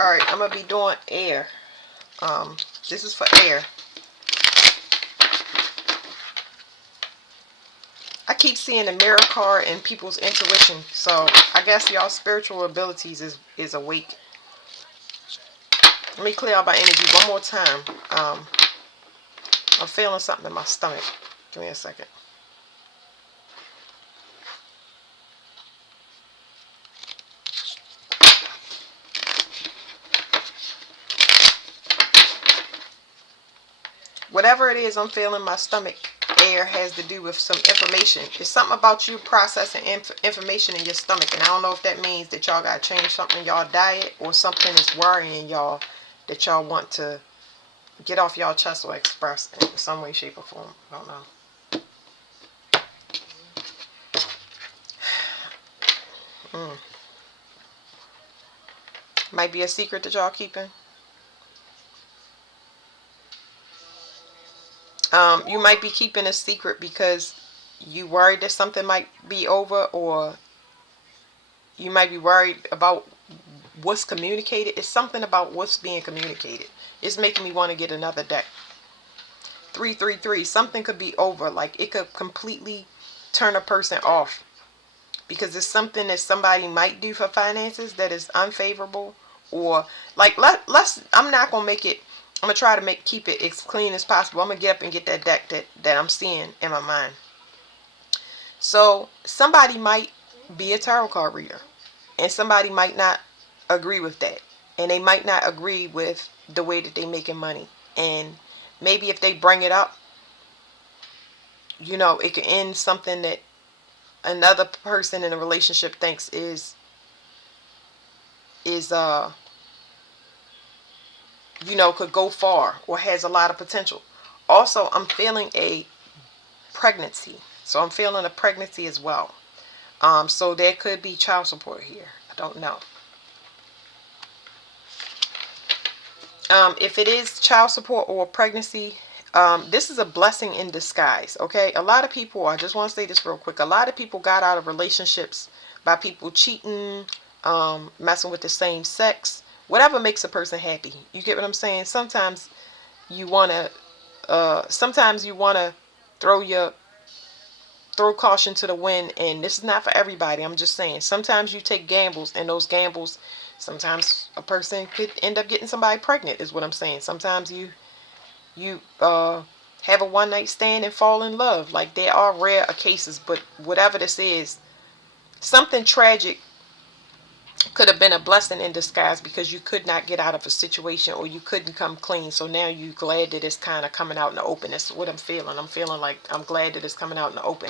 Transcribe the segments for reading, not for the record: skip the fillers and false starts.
Alright, I'm going to be doing air. This is for air. I keep seeing the mirror card and people's intuition. So I guess y'all spiritual abilities is awake. Let me clear out my energy one more time. I'm feeling something in my stomach. Give me a second. Whatever it is I'm feeling in my stomach, air has to do with some information. It's something about you processing information in your stomach. And I don't know if that means that y'all got to change something in y'all diet or something is worrying y'all that y'all want to get off y'all chest or express in some way, shape, or form. I don't know. Might be a secret that y'all keeping. You might be keeping a secret because you worried that something might be over, or you might be worried about what's communicated. It's something about what's being communicated. It's making me want to get another deck. 333. Something could be over. Like it could completely turn a person off because it's something that somebody might do for finances that is unfavorable, or like let's. I'm not gonna make it. I'm gonna try to keep it as clean as possible. I'm gonna get up and get that deck that I'm seeing in my mind. So somebody might be a tarot card reader, and somebody might not agree with that, and they might not agree with the way that they making money, and maybe if they bring it up, it can end something that another person in a relationship thinks is could go far or has a lot of potential. Also, I'm feeling a pregnancy. So I'm feeling a pregnancy as well. So there could be child support here. I don't know. If it is child support or pregnancy, this is a blessing in disguise. Okay, a lot of people, I just want to say this real quick, a lot of people got out of relationships by people cheating, messing with the same sex, whatever makes a person happy. You get what I'm saying? Sometimes you want to throw caution to the wind, and this is not for everybody. I'm just saying, sometimes you take gambles, and those gambles, sometimes a person could end up getting somebody pregnant, is what I'm saying. Sometimes you have a one night stand and fall in love. Like, there are rare cases, but whatever this is, something tragic could have been a blessing in disguise because you could not get out of a situation, or you couldn't come clean. So now you're glad that it's kind of coming out in the open. That's what I'm feeling. I'm feeling like I'm glad that it's coming out in the open.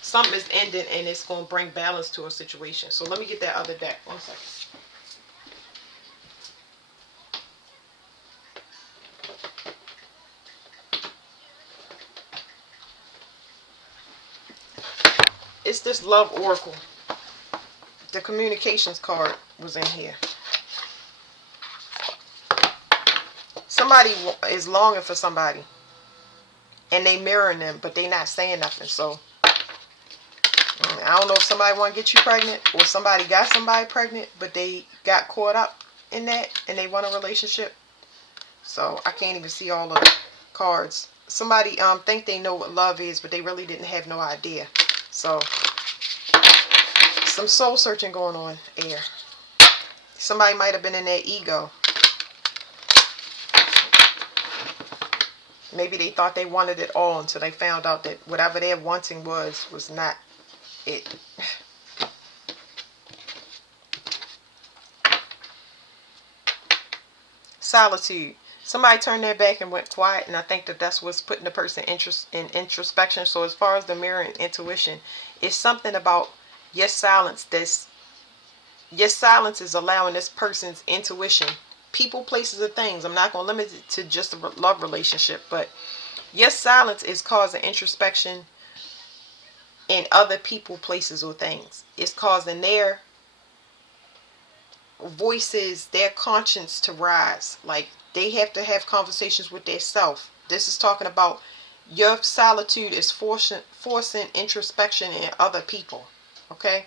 Something is ending, and it's going to bring balance to a situation. So let me get that other deck. One second. It's this love oracle. The communications card was in here. Somebody is longing for somebody, and they mirroring them, but they not saying nothing. So I don't know if somebody want to get you pregnant, or somebody got somebody pregnant, but they got caught up in that and they want a relationship. So I can't even see all the cards. Somebody think they know what love is, but they really didn't have no idea. So some soul searching going on here. Somebody might have been in their ego. Maybe they thought they wanted it all until they found out that whatever their wanting was not it. Solitude. Somebody turned their back and went quiet, and I think that that's what's putting the person in introspection. So as far as the mirror and intuition, it's something about your silence. Your silence is allowing this person's intuition, people, places, or things. I'm not going to limit it to just a love relationship, but your silence is causing introspection in other people, places, or things. It's causing their voices, their conscience to rise. Like, they have to have conversations with their self. This is talking about your solitude is forcing introspection in other people. Okay?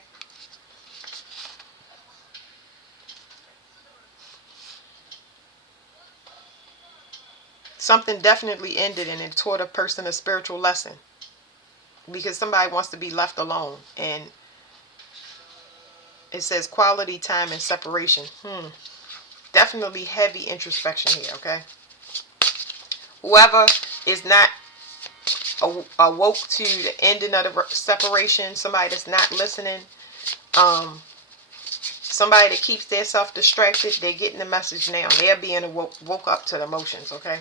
Something definitely ended and it taught a person a spiritual lesson. Because somebody wants to be left alone. And it says quality time and separation. Definitely heavy introspection here, okay? Whoever is not awoke to the ending of the separation, somebody that's not listening, somebody that keeps themselves distracted, they're getting the message now. They're being woke up to the emotions, okay?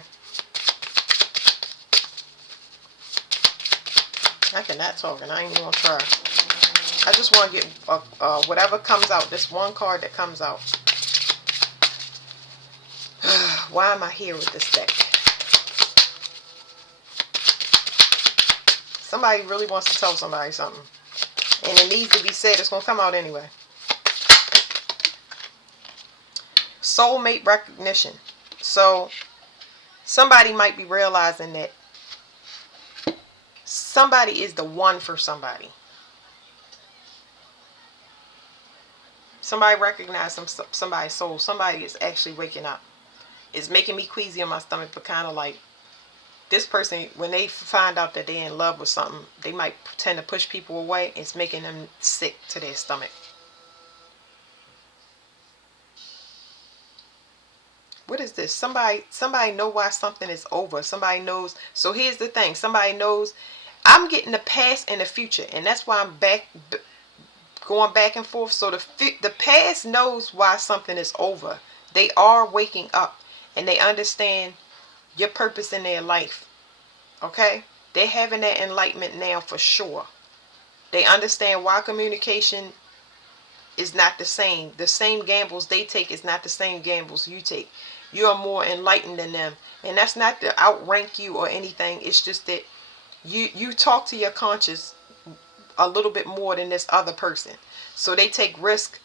I cannot talk and I ain't even gonna try. I just want to get whatever comes out, this one card that comes out. Why am I here with this deck? Somebody really wants to tell somebody something. And it needs to be said. It's going to come out anyway. Soulmate recognition. So, somebody might be realizing that somebody is the one for somebody. Somebody recognizes somebody's soul. Somebody is actually waking up. It's making me queasy in my stomach, but kind of like, this person, when they find out that they're in love with something, they might tend to push people away. It's making them sick to their stomach. What is this? Somebody know why something is over. Somebody knows. So here's the thing. Somebody knows. I'm getting the past and the future, and that's why I'm going back and forth. So the past knows why something is over. They are waking up, and they understand your purpose in their life. Okay? They're having that enlightenment now for sure. They understand why communication is not the same. The same gambles they take is not the same gambles you take. You are more enlightened than them. And that's not to outrank you or anything. It's just that you talk to your conscience a little bit more than this other person. So they take risk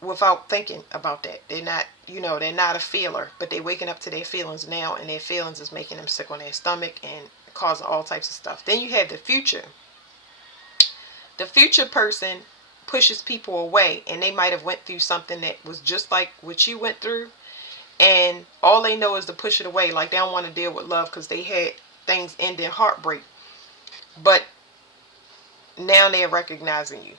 without thinking about that. They're not, they're not a feeler, but they're waking up to their feelings now, and their feelings is making them sick on their stomach and causing all types of stuff. Then you have the future. The future person pushes people away, and they might have went through something that was just like what you went through, and all they know is to push it away. Like, they don't want to deal with love because they had things end in heartbreak. But now they're recognizing you,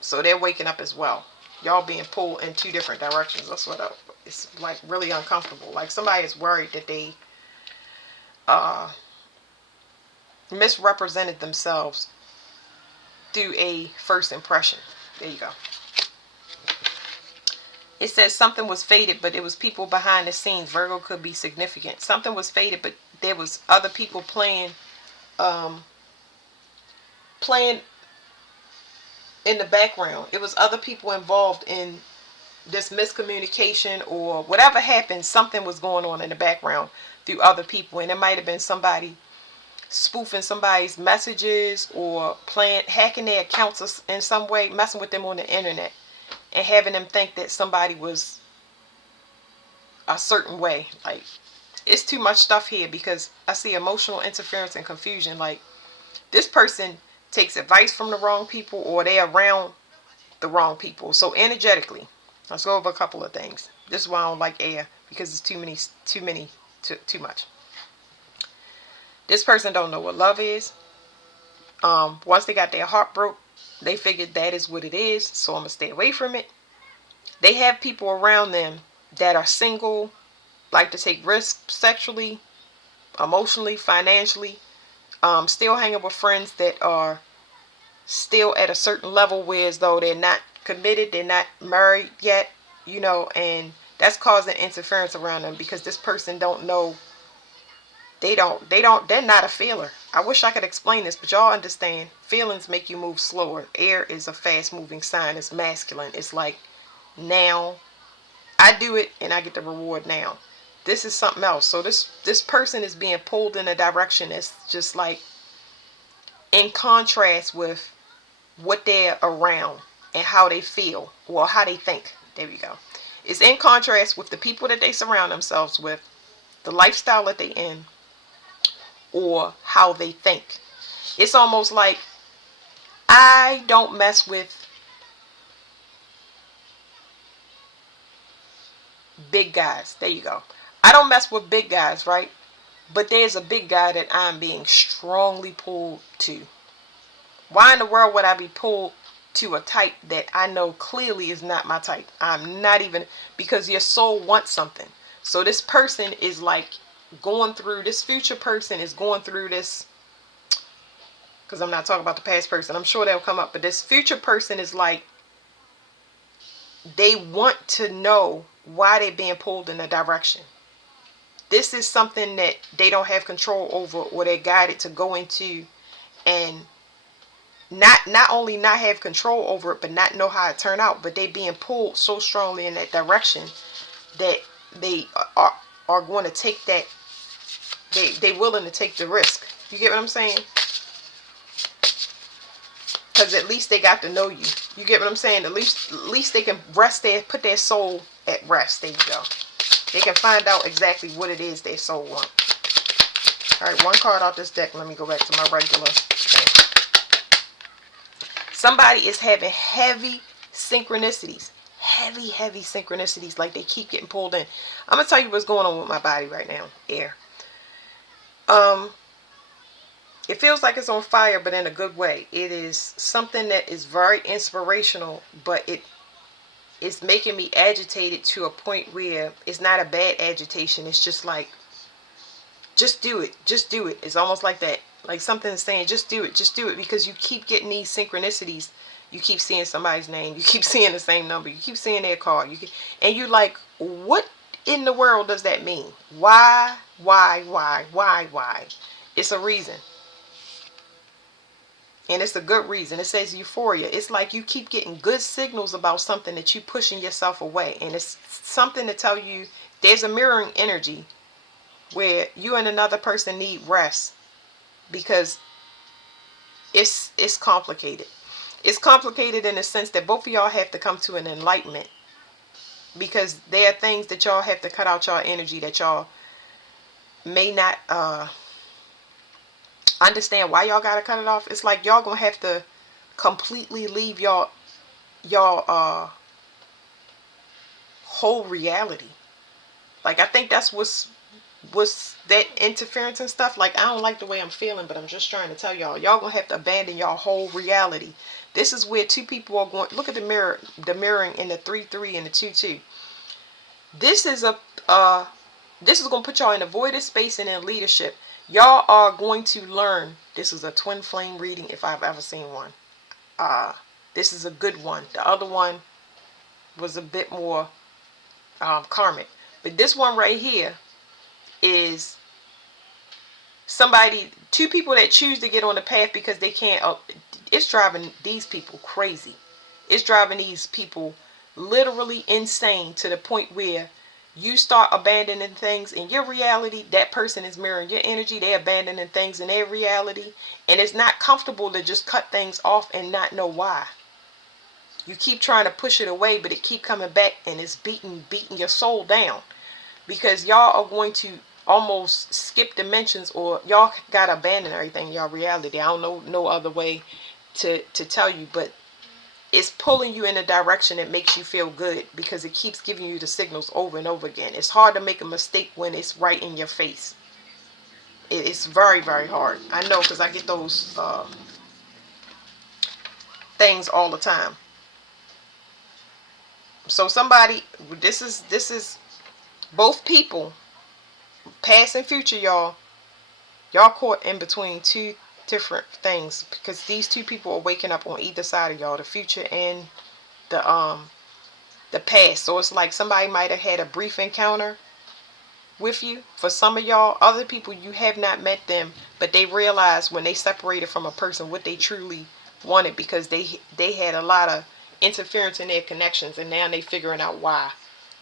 so they're waking up as well. Y'all being pulled in two different directions. That's what it's like, really uncomfortable. Like, somebody is worried that they misrepresented themselves through a first impression. There you go. It says something was faded, but it was people behind the scenes. Virgo could be significant. Something was faded, but there was other people playing in the background. It was other people involved in this miscommunication, or whatever happened. Something was going on in the background through other people, and it might have been somebody spoofing somebody's messages, or hacking their accounts in some way, messing with them on the internet, and having them think that somebody was a certain way. Like, it's too much stuff here, because I see emotional interference and confusion. Like, this person takes advice from the wrong people, or they're around the wrong people. So energetically, let's go over a couple of things. This is why I don't like air, because it's too much. This person don't know what love is. Once they got their heart broke, they figured that is what it is, so I'm gonna stay away from it. They have people around them that are single, like to take risks sexually, emotionally, financially. Still hanging with friends that are still at a certain level, where as though they're not committed, they're not married yet, and that's causing interference around them, because this person don't know. They're not a feeler. I wish I could explain this, but y'all understand. Feelings make you move slower. Air is a fast moving sign. It's masculine. It's like, now I do it and I get the reward now. This is something else. So this person is being pulled in a direction that's just like in contrast with what they're around and how they feel, or how they think. There we go. It's in contrast with the people that they surround themselves with, the lifestyle that they in, or how they think. It's almost like, I don't mess with big guys. There you go. I don't mess with big guys, right? But there's a big guy that I'm being strongly pulled to. Why in the world would I be pulled to a type that I know clearly is not my type? I'm not even, because your soul wants something. So this person is like going through, this future person is going through this, because I'm not talking about the past person. I'm sure they'll come up. But this future person is like, they want to know why they're being pulled in a direction. This is something that they don't have control over, or they're guided to go into, and not only not have control over it, but not know how it turn out. But they being pulled so strongly in that direction that they are going to take that, they willing to take the risk. You get what I'm saying? Because at least they got to know you. You get what I'm saying? At least they can rest there, put their soul at rest. There you go. They can find out exactly what it is their soul wants. All right, one card out this deck. Let me go back to my regular thing. Somebody is having heavy synchronicities. Heavy synchronicities. Like they keep getting pulled in. I'm going to tell you what's going on with my body right now. Air. It feels like it's on fire, but in a good way. It is something that is very inspirational, but it is making me agitated to a point where it's not a bad agitation. It's just like, just do it. Just do it. It's almost like that. Like something is saying, just do it. Just do it. Because you keep getting these synchronicities. You keep seeing somebody's name. You keep seeing the same number. You keep seeing their card. And you're like, what in the world does that mean? Why? It's a reason. And it's a good reason. It says euphoria. It's like you keep getting good signals about something that you pushing yourself away. And it's something to tell you there's a mirroring energy where you and another person need rest, because it's complicated. It's complicated in the sense that both of y'all have to come to an enlightenment, because there are things that y'all have to cut out y'all energy that y'all may not understand why y'all gotta cut it off. It's like y'all gonna have to completely leave y'all whole reality. Like I think that's what's that interference and stuff. Like I don't like the way I'm feeling, but I'm just trying to tell y'all gonna have to abandon y'all whole reality. This is where two people are going. Look at the mirror, the mirroring in the 3-3 and the 2-2. This is this is gonna put y'all in a voided space and in leadership. Y'all are going to learn. This is a twin flame reading if I've ever seen one. This is a good one. The other one was a bit more karmic, but this one right here is somebody, two people that choose to get on the path because they can't. It's driving these people crazy. It's driving these people literally insane to the point where you start abandoning things in your reality. That person is mirroring your energy. They're abandoning things in their reality. And it's not comfortable to just cut things off and not know why. You keep trying to push it away, but it keep coming back, and it's beating your soul down. Because y'all are going to almost skip dimensions, or y'all gotta abandon everything in y'all reality. I don't know no other way to tell you, but it's pulling you in a direction that makes you feel good, because it keeps giving you the signals over and over again. It's hard to make a mistake when it's right in your face. It's very hard. I know, because I get those things all the time. So somebody, this is both people, past and future, y'all caught in between two different things, because these two people are waking up on either side of y'all, the future and the past. So it's like somebody might have had a brief encounter with you. For some of y'all, other people, you have not met them, but they realized when they separated from a person what they truly wanted, because they had a lot of interference in their connections, and now they figuring out why.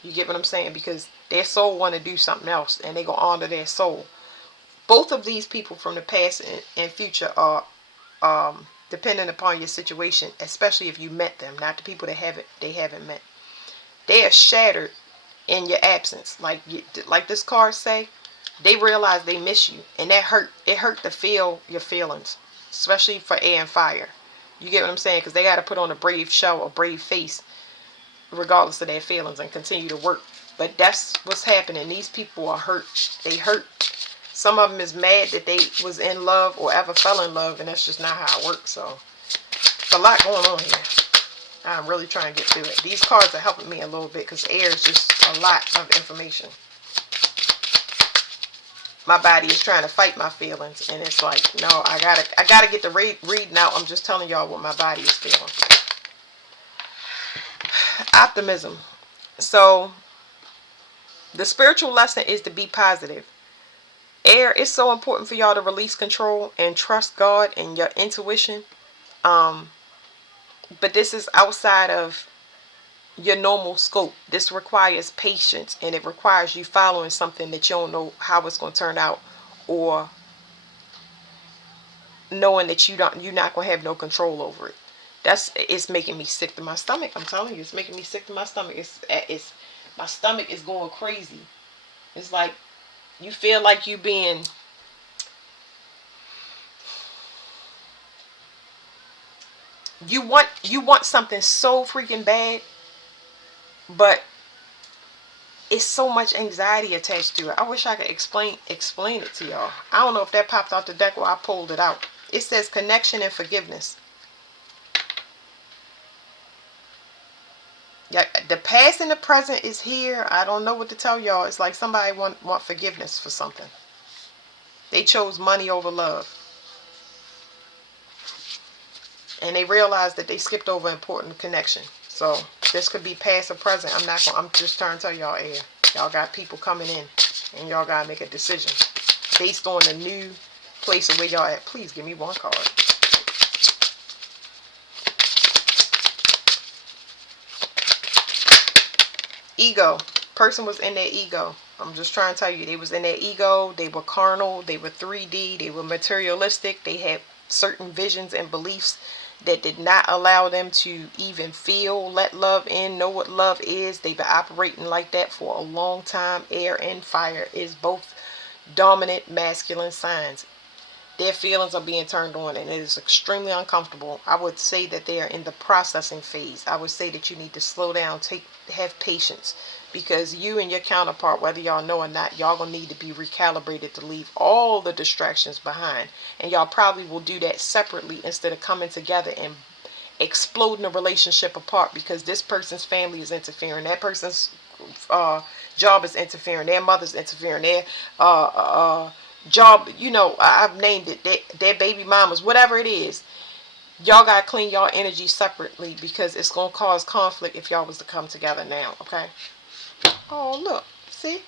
You get what I'm saying? Because their soul want to do something else, and they gonna honor their soul. Both of these people from the past and future are depending upon your situation, especially if you met them, not the people that haven't met. They are shattered in your absence. Like this card say, they realize they miss you, and that hurt. It hurt to feel your feelings, especially for air and fire. You get what I'm saying? Because they got to put on a brave show, a brave face, regardless of their feelings, and continue to work. But that's what's happening. These people are hurt. They hurt. Some of them is mad that they was in love or ever fell in love, and that's just not how it works. So it's a lot going on here. I'm really trying to get through it. These cards are helping me a little bit because air is just a lot of information. My body is trying to fight my feelings, and it's like, no, I gotta get the reading out. I'm just telling y'all what my body is feeling. Optimism. So the spiritual lesson is to be positive. Air, it's so important for y'all to release control and trust God and your intuition. But this is outside of your normal scope. This requires patience, and it requires you following something that you don't know how it's going to turn out, or knowing that you're not going to have no control over it. It's making me sick to my stomach. I'm telling you, it's making me sick to my stomach. It's my stomach is going crazy. It's like you feel like you want something so freaking bad, but it's so much anxiety attached to it. I wish I could explain it to y'all. I don't know if that popped out the deck or I pulled it out. It says connection and forgiveness. Yeah, the past and the present is here. I don't know what to tell y'all. It's like somebody want forgiveness for something. They chose money over love. And they realized that they skipped over important connection. So this could be past or present. I'm just trying to tell y'all, y'all got people coming in, and y'all gotta make a decision based on the new place of where y'all at. Please give me one card. Ego. Person was in their ego. I'm just trying to tell you, they was in their ego. They were carnal. They were 3D. They were materialistic. They had certain visions and beliefs that did not allow them to even feel, let love in, know what love is. They've been operating like that for a long time. Air and fire is both dominant masculine signs. Their feelings are being turned on, and it is extremely uncomfortable. I would say that they are in the processing phase. I would say that you need to slow down, have patience, because you and your counterpart, whether y'all know or not, y'all gonna need to be recalibrated to leave all the distractions behind. And y'all probably will do that separately instead of coming together and exploding a relationship apart, because this person's family is interfering, that person's job is interfering, their mother's interfering, their job, I've named it, their baby mamas, whatever it is. Y'all gotta clean y'all energy separately, because it's gonna cause conflict if y'all was to come together now. Okay. Oh, look, see,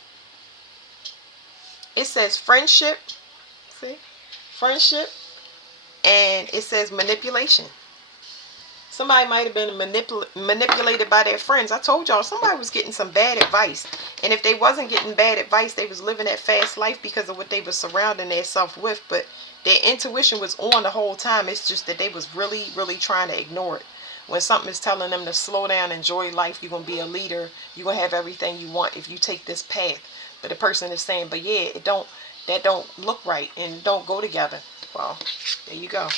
it says friendship. See, friendship, and it says manipulation. Somebody might have been manipulated by their friends. I told y'all somebody was getting some bad advice. And if they wasn't getting bad advice, they was living that fast life because of what they was surrounding themselves with. But their intuition was on the whole time. It's just that they was really, really trying to ignore it. When something is telling them to slow down, enjoy life, you're going to be a leader, you're going to have everything you want if you take this path. But the person is saying, but yeah, that don't look right and don't go together. Well, there you go.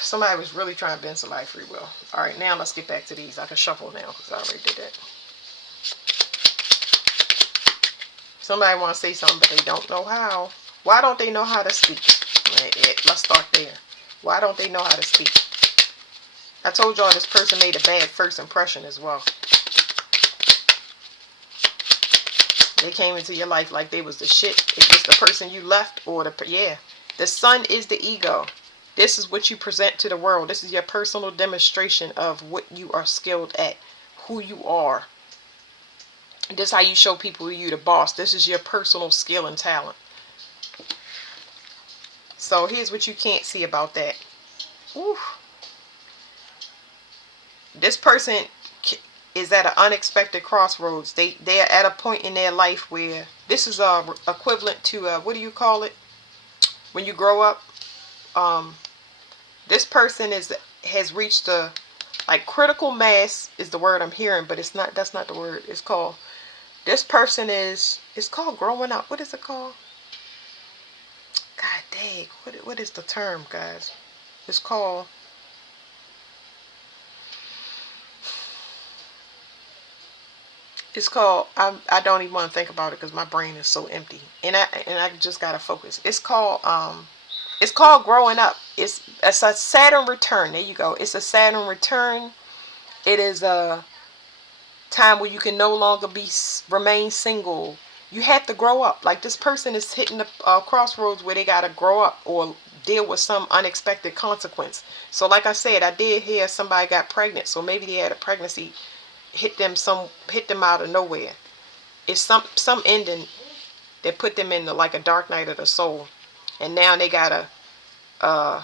Somebody was really trying to bend somebody free will. All right, now let's get back to these. I can shuffle now because I already did that. Somebody want to say something, but they don't know how. Why don't they know how to speak? Let's start there. Why don't they know how to speak? I told y'all this person made a bad first impression as well. They came into your life like they was the shit. It's just the person you left, or the sun is the ego. This is what you present to the world. This is your personal demonstration of what you are skilled at, who you are. This is how you show people you the boss. This is your personal skill and talent. So here's what you can't see about that. Oof. This person is at an unexpected crossroads. They're at a point in their life where this is equivalent to what do you call it when you grow up? This person has reached a, like, critical mass is the word I'm hearing, but it's not. That's not the word. It's called. This person it's called growing up. What is it called? God dang. What is the term, guys? It's called. It's called. I don't even want to think about it because my brain is so empty, and I just gotta focus. It's called growing up. It's a Saturn return. There you go. It's a Saturn return. It is a time where you can no longer remain single. You have to grow up. Like this person is hitting the crossroads where they gotta grow up or deal with some unexpected consequence. So, like I said, I did hear somebody got pregnant. So maybe they had a pregnancy hit them out of nowhere. It's some ending that put them in like a dark night of the soul, and now they gotta. Uh,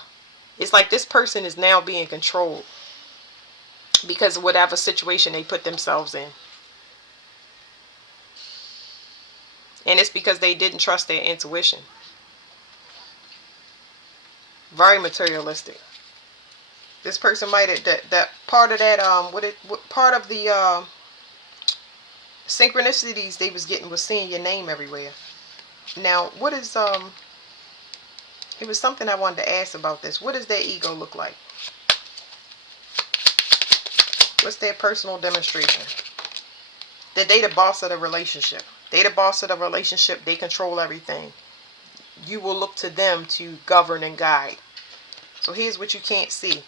it's like this person is now being controlled because of whatever situation they put themselves in. And it's because they didn't trust their intuition. Very materialistic. This person might have that part of that what part of the synchronicities they was getting was seeing your name everywhere. Now, what is it was something I wanted to ask about this. What does their ego look like? What's their personal demonstration? That they the boss of the relationship. They the boss of the relationship. They control everything. You will look to them to govern and guide. So here's what you can't see.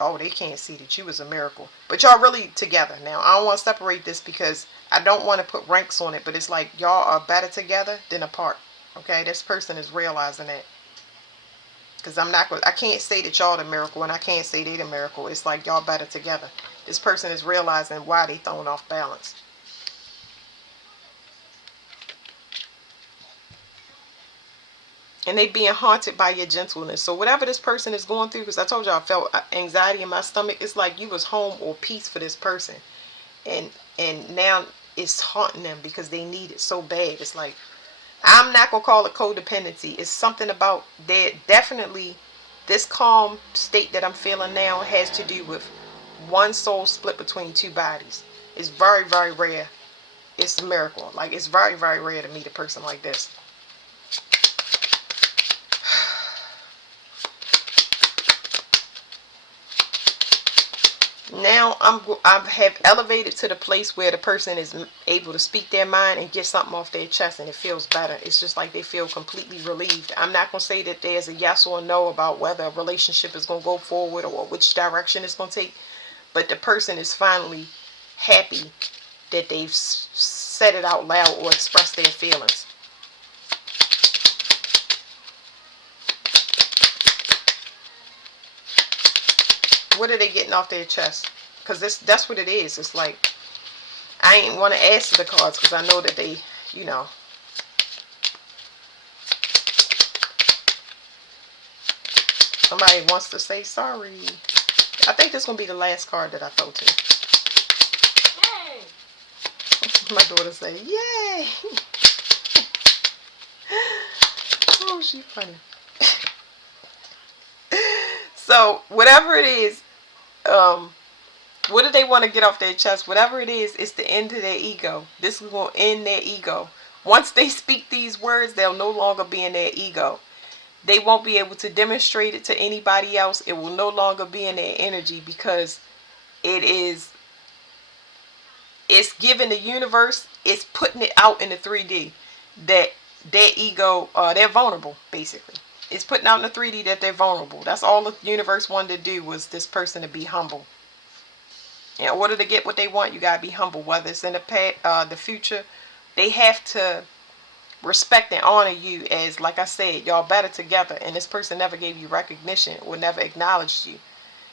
Oh, they can't see that you was a miracle. But y'all really together. Now, I don't want to separate this because I don't want to put ranks on it. But it's like y'all are better together than apart. Okay? This person is realizing that. Because I can't say that y'all the miracle and I can't say they the miracle. It's like y'all better together. This person is realizing why they thrown off balance. And they being haunted by your gentleness. So whatever this person is going through, because I told you I felt anxiety in my stomach. It's like you was home or peace for this person. And now it's haunting them because they need it so bad. It's like, I'm not going to call it codependency. It's something about that. Definitely this calm state that I'm feeling now has to do with one soul split between two bodies. It's very, very rare. It's a miracle. Like, it's very, very rare to meet a person like this. Now I have elevated to the place where the person is able to speak their mind and get something off their chest, and it feels better. It's just like they feel completely relieved. I'm not going to say that there's a yes or a no about whether a relationship is going to go forward or which direction it's going to take, but the person is finally happy that they've said it out loud or expressed their feelings. What are they getting off their chest? Because that's what it is. It's like, I ain't want to ask the cards because I know that they, you know. Somebody wants to say sorry. I think this is going to be the last card that I throw to. Yay! My daughter say, yay! Oh, she's funny. So, whatever it is, what do they want to get off their chest? Whatever it is, it's the end of their ego. This is going to end their ego. Once they speak these words, they'll no longer be in their ego. They won't be able to demonstrate it to anybody else. It will no longer be in their energy because it's giving the universe, it's putting it out in the 3D that their ego, they're vulnerable, basically. It's putting out in the 3D that they're vulnerable. That's all the universe wanted to do, was this person to be humble. In order to get what they want, you gotta be humble. Whether it's in the future, they have to respect and honor you as, like I said, y'all better together. And this person never gave you recognition or never acknowledged you,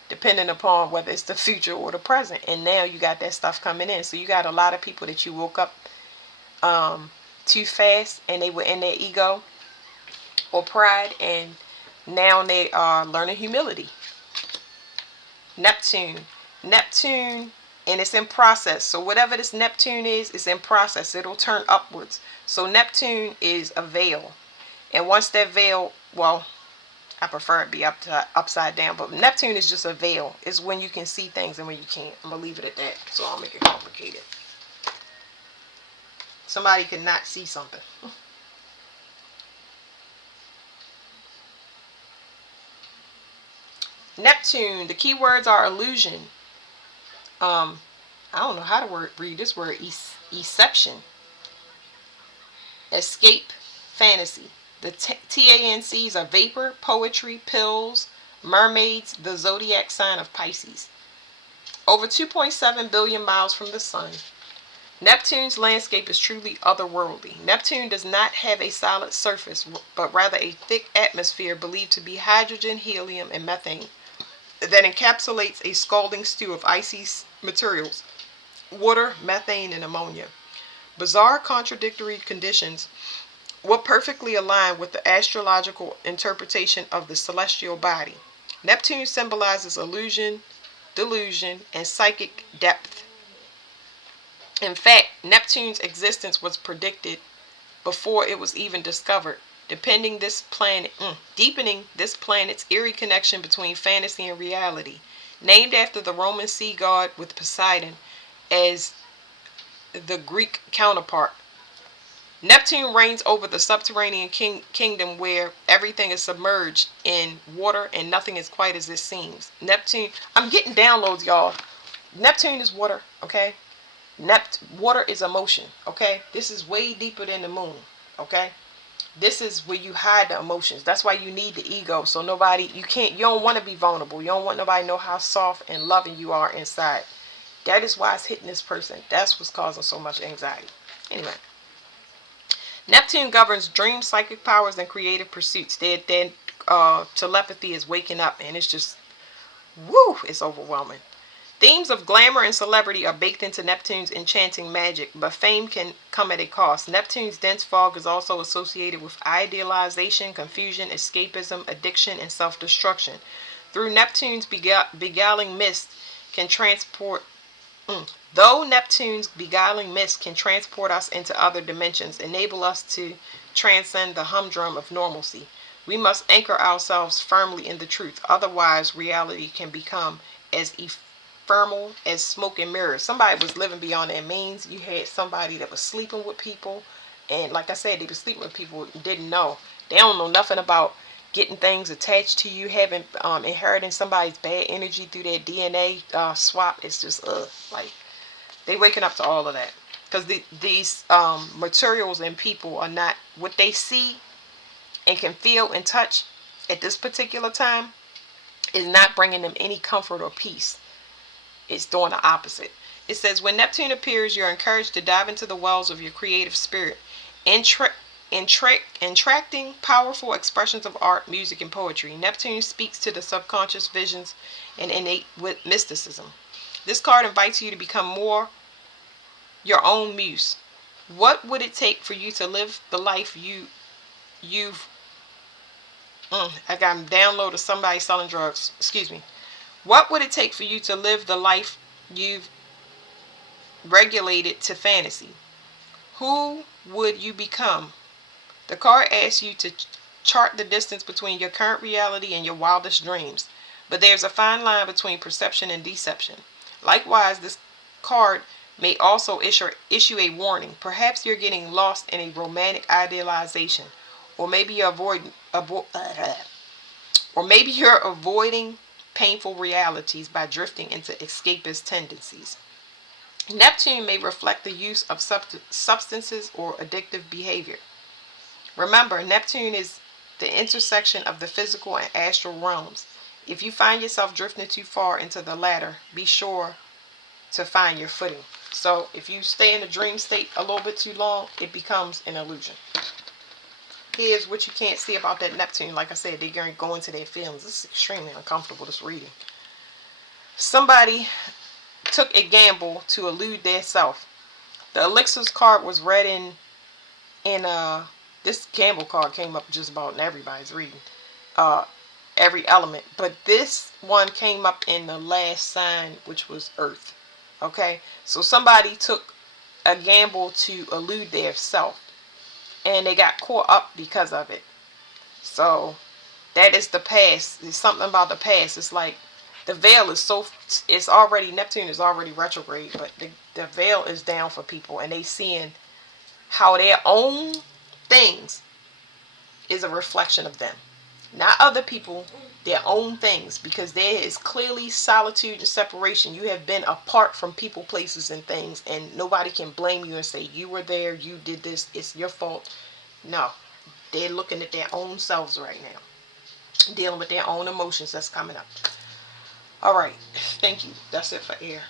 depending upon whether it's the future or the present. And now you got that stuff coming in. So you got a lot of people that you woke up too fast and they were in their ego or pride, and now they are learning humility. Neptune, and it's in process. So whatever this Neptune is, it's in process. It'll turn upwards. So Neptune is a veil, and once that veil, well, I prefer it be upside down, but Neptune is just a veil. It's when you can see things and when you can't. I'm gonna leave it at that. So I'll make it complicated. Somebody could not see something. Neptune, the key words are illusion. I don't know how to read this word, exception, escape, fantasy. The TANCs are vapor, poetry, pills, mermaids, the zodiac sign of Pisces. Over 2.7 billion miles from the sun, Neptune's landscape is truly otherworldly. Neptune does not have a solid surface, but rather a thick atmosphere believed to be hydrogen, helium, and methane that encapsulates a scalding stew of icy materials: water, methane, and ammonia. Bizarre contradictory conditions will perfectly align with the astrological interpretation of the celestial body. Neptune symbolizes illusion, delusion, and psychic depth. In fact, Neptune's existence was predicted before it was even discovered, deepening this planet's eerie connection between fantasy and reality. Named after the Roman sea god with Poseidon as the Greek counterpart, Neptune reigns over the subterranean kingdom where everything is submerged in water and nothing is quite as it seems. Neptune, I'm getting downloads, y'all. Neptune is water, okay? Water is emotion, okay? This is way deeper than the moon, okay? This is where you hide the emotions. That's why you need the ego. So you don't want to be vulnerable. You don't want nobody to know how soft and loving you are inside. That is why it's hitting this person. That's what's causing so much anxiety. Anyway, Neptune governs dream, psychic powers, and creative pursuits. Their telepathy is waking up, and it's just, woo, it's overwhelming. Themes of glamour and celebrity are baked into Neptune's enchanting magic, but fame can come at a cost. Neptune's dense fog is also associated with idealization, confusion, escapism, addiction, and self-destruction. Through Neptune's beguiling mist can transport Though Neptune's beguiling mist can transport us into other dimensions, enable us to transcend the humdrum of normalcy, we must anchor ourselves firmly in the truth. Otherwise, reality can become as ephemeral as smoke and mirrors. Somebody was living beyond their means. You had somebody that was sleeping with people, and like I said, they were sleeping with people and didn't know. They don't know nothing about getting things attached to you, having inheriting somebody's bad energy through their DNA swap. It's just like they waking up to all of that, because these materials and people are not what they see and can feel and touch at this particular time is not bringing them any comfort or peace. It's doing the opposite. It says, when Neptune appears, you're encouraged to dive into the wells of your creative spirit, attracting powerful expressions of art, music, and poetry. Neptune speaks to the subconscious visions and innate mysticism. This card invites you to become more your own muse. What would it take for you to live the life you've I got downloaded somebody selling drugs. Excuse me. What would it take for you to live the life you've regulated to fantasy? Who would you become? The card asks you to chart the distance between your current reality and your wildest dreams. But there's a fine line between perception and deception. Likewise, this card may also issue a warning. Perhaps you're getting lost in a romantic idealization, or maybe you're avoiding painful realities by drifting into escapist tendencies. Neptune may reflect the use of substances or addictive behavior. Remember, Neptune is the intersection of the physical and astral realms. If you find yourself drifting too far into the latter, be sure to find your footing. So if you stay in a dream state a little bit too long, it becomes an illusion. Here's what you can't see about that Neptune. Like I said, they're going to go into their feelings. This is extremely uncomfortable, this reading. Somebody took a gamble to elude their self. The elixirs card was read in this gamble card came up just about in everybody's reading. Every element. But this one came up in the last sign, which was Earth. Okay? So somebody took a gamble to elude their self, and they got caught up because of it. So that is the past. There's something about the past. It's like the veil is it's already, Neptune is already retrograde, but the veil is down for people, and they seeing how their own things is a reflection of them. not other people, their own things, because there is clearly solitude and separation. You have been apart from people, places, and things, and nobody can blame you and say you were there, you did this, it's your fault. No, they're looking at their own selves right now, dealing with their own emotions that's coming up. All right, thank you. That's it for air.